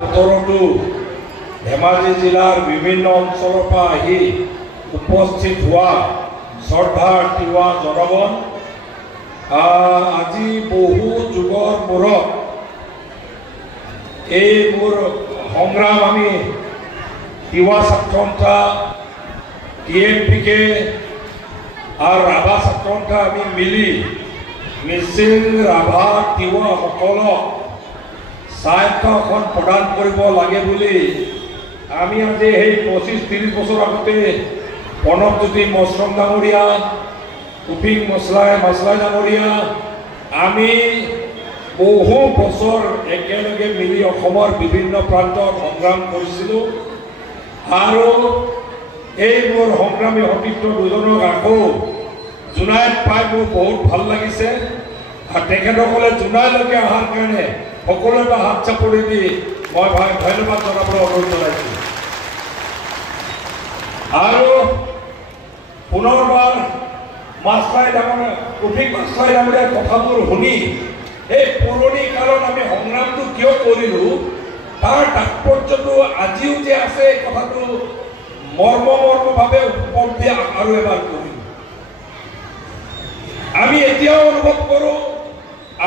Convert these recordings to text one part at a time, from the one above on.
বতৰতো ধেমাজি জিলাৰ বিভিন্ন অঞ্চলৰ পৰা আহি উপস্থিত হোৱা শ্ৰদ্ধাৰ তিৱা জনগণ আজি বহু যুগৰ মূৰত এই মোৰ সংগ্ৰাম আমি তিৱা ছাত্ৰ সন্থা TMPK আৰু ৰাভা ছাত্ৰ সন্থা আমি মিলি মিছিল ৰাভা তিৱা সকলক সাহিত্যখন প্ৰদান কৰিব লাগে বুলি আমি আজি এই 25-30 বছৰ আগতে প্ৰণৱজ্যোতি মছৰম ডাঙৰীয়া উপিং মাছলাই ডাঙৰীয়া আমি বহু বছৰ একেলগে মিলি অসমৰ বিভিন্ন প্ৰান্তত সংগ্ৰাম কৰিছিলোঁ আৰু এই মোৰ সংগ্ৰামী সতীৰ্থ দুজনক আকৌ জোনাইত পাই মোৰ বহুত ভাল লাগিছে আৰু তেখেতসকলে জোনাইলৈকে অহাৰ কাৰণে সকলো এটা হাত চাপৰি দি মই ধন্যবাদ জনাবলৈ অনুৰোধ জনাইছোঁ আৰু পুনৰবাৰ মাছলাই ডাঙৰীয়া উপিং মাছলাই ডাঙৰীয়াৰ কথাবোৰ শুনি এই পুৰণি কালত আমি সংগ্ৰামটো কিয় কৰিলোঁ তাৰ তাৎপৰ্যটো আজিও যে আছে এই কথাটো মৰ্মভাৱে উপলব্ধি আৰু এবাৰ কৰিলোঁ আমি এতিয়াও অনুভৱ কৰোঁ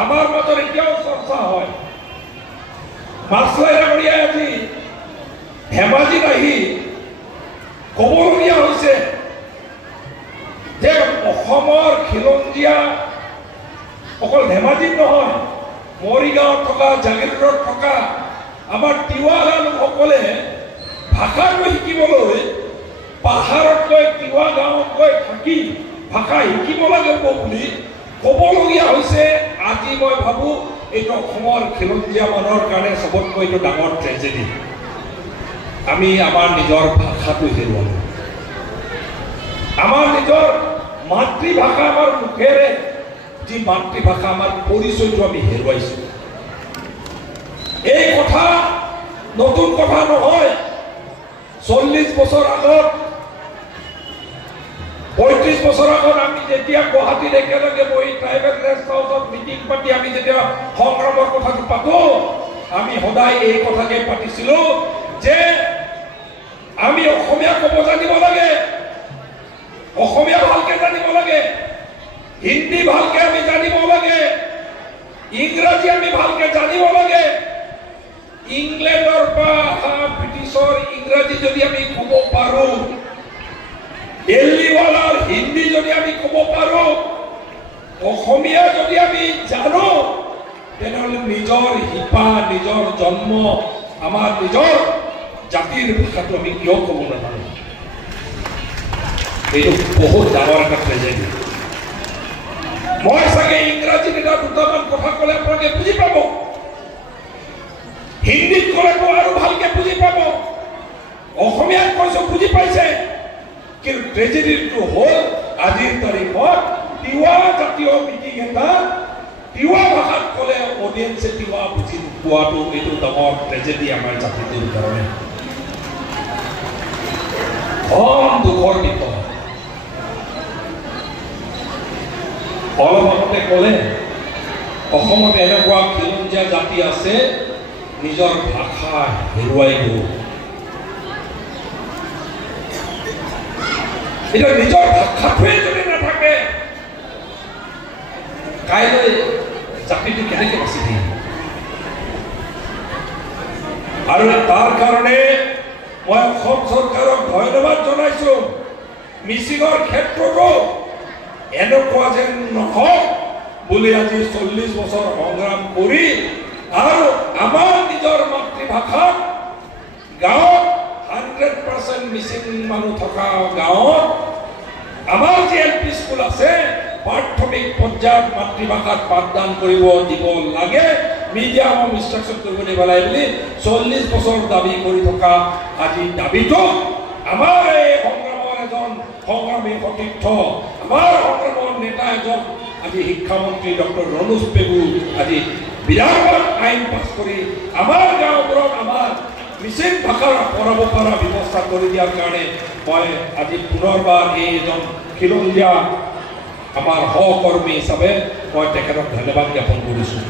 আমাৰ মাজত এতিয়াও চৰ্চা হয় মাছলাই ডাঙৰীয়াই আজি ধেমাজিত আহি ক'বলগীয়া হৈছে যে অসমৰ খিলঞ্জীয়া অকল ধেমাজিত নহয় মৰিগাঁৱত থকা জাগিৰোডত থকা আমাৰ তিৱা লোকসকলে ভাষাটো শিকিবলৈ পাহাৰত গৈ তিৱা গাঁৱত গৈ থাকি ভাষা শিকিব লাগিব বুলি ক'বলগীয়া হৈছে আজি মই ভাবোঁ এইটো অসমৰ খিলঞ্জীয়া মানুহৰ কাৰণে চবতকৈ এইটো ডাঙৰ ট্ৰেজেডি আমি আমাৰ নিজৰ ভাষাটো হেৰুৱালোঁ আমাৰ নিজৰ মাতৃভাষা আমাৰ মুখেৰে যি মাতৃভাষা আমাৰ পৰিচয়টো আমি হেৰুৱাইছোঁ এই কথা নতুন কথা নহয় 40 বছৰ আগত 35 বছৰ আগত আমি যেতিয়া গুৱাহাটীত একেলগে বহি ট্ৰাইবেল ৰেষ্ট হাউচত মিটিং পাতি আমি যেতিয়া সংগ্ৰামৰ কথাটো পাতোঁ আমি সদায় এই কথাকে পাতিছিলোঁ যে আমি অসমীয়া ক'ব জানিব লাগে অসমীয়া ভালকে জানিব লাগে হিন্দী ভালকে আমি জানিব লাগে ইংৰাজী আমি ভালকে জানিব লাগে ইংলেণ্ডৰ পৰা ব্ৰিটিছৰ ইংৰাজী যদি আমি ক'ব পাৰোঁ দিল্লীৱালাৰ হিন্দী যদি আমি ক'ব পাৰোঁ অসমীয়া যদি আমি জানো তেনেহ'লে নিজৰ শিপা নিজৰ জন্ম আমাৰ নিজৰ জাতিৰ ভাষাটো আমি কিয় ক'ব নাজানো এইটো বহুত ডাঙৰ এটা ট্ৰেজেডি মই চাগে ইংৰাজীত এটা দুটামান কথা ক'লে আপোনালোকে বুজি পাব হিন্দীত ক'লেতো আৰু ভালকে বুজি পাব অসমীয়াত কৈছোঁ বুজি পাইছে কিন্তু ট্ৰেজেডিটো হ'ল আজিৰ তাৰিখত তিৱা জাতীয় মিটিং এটা তিৱা ভাষাত ক'লে অডিয়েঞ্চে তিৱা বুজি নোপোৱাটো এইটো ডাঙৰ ট্ৰেজেডি আমাৰ জাতিটোৰ কাৰণে কম দুখৰ বিষয় অলপ আগতে ক'লে অসমত এনেকুৱা খিলঞ্জীয়া জাতি আছে নিজৰ ভাষা হেৰুৱাই গ'ল এতিয়া নিজৰ ভাষাটোৱে যদি নাথাকে কাইলৈ জাতিটো কেনেকৈ বাচি দিয়ে আৰু তাৰ কাৰণে মই অসম চৰকাৰক ধন্যবাদ জনাইছোঁ মিচিঙৰ ক্ষেত্ৰতো এনেকুৱা যেন নহওক বুলি আজি 40 বছৰ সংগ্ৰাম কৰি আৰু আমাৰ নিজৰ মাতৃভাষাত গাঁৱত 100% মিচিং মানুহ থকা গাঁৱত আমাৰ যি LP স্কুল আছে প্ৰাথমিক পৰ্যায়ত মাতৃভাষাত পাঠদান কৰিব দিব লাগে মিডিয়ামক ইনষ্ট্ৰাকশ্যন কৰিব দিব লাগে বুলি 40 বছৰ দাবী কৰি থকা আজি দাবীটো আমাৰ এই সংগ্ৰামৰ এজন সংগ্ৰামী সতীৰ্থ আমাৰ সংগ্ৰামৰ নেতা এজন আজি শিক্ষামন্ত্ৰী ডক্টৰ ৰণোজ পেগু আজি বিধানসভাত আইন পাছ কৰি আমাৰ গাঁওবোৰত আমাৰ মিচিং ভাষাৰ পঢ়াব পৰা ব্যৱস্থা কৰি দিয়াৰ কাৰণে মই আজি পুনৰবাৰ এই এজন খিলঞ্জীয়া আমাৰ সহকৰ্মী হিচাপে মই তেখেতক ধন্যবাদ জ্ঞাপন কৰিছোঁ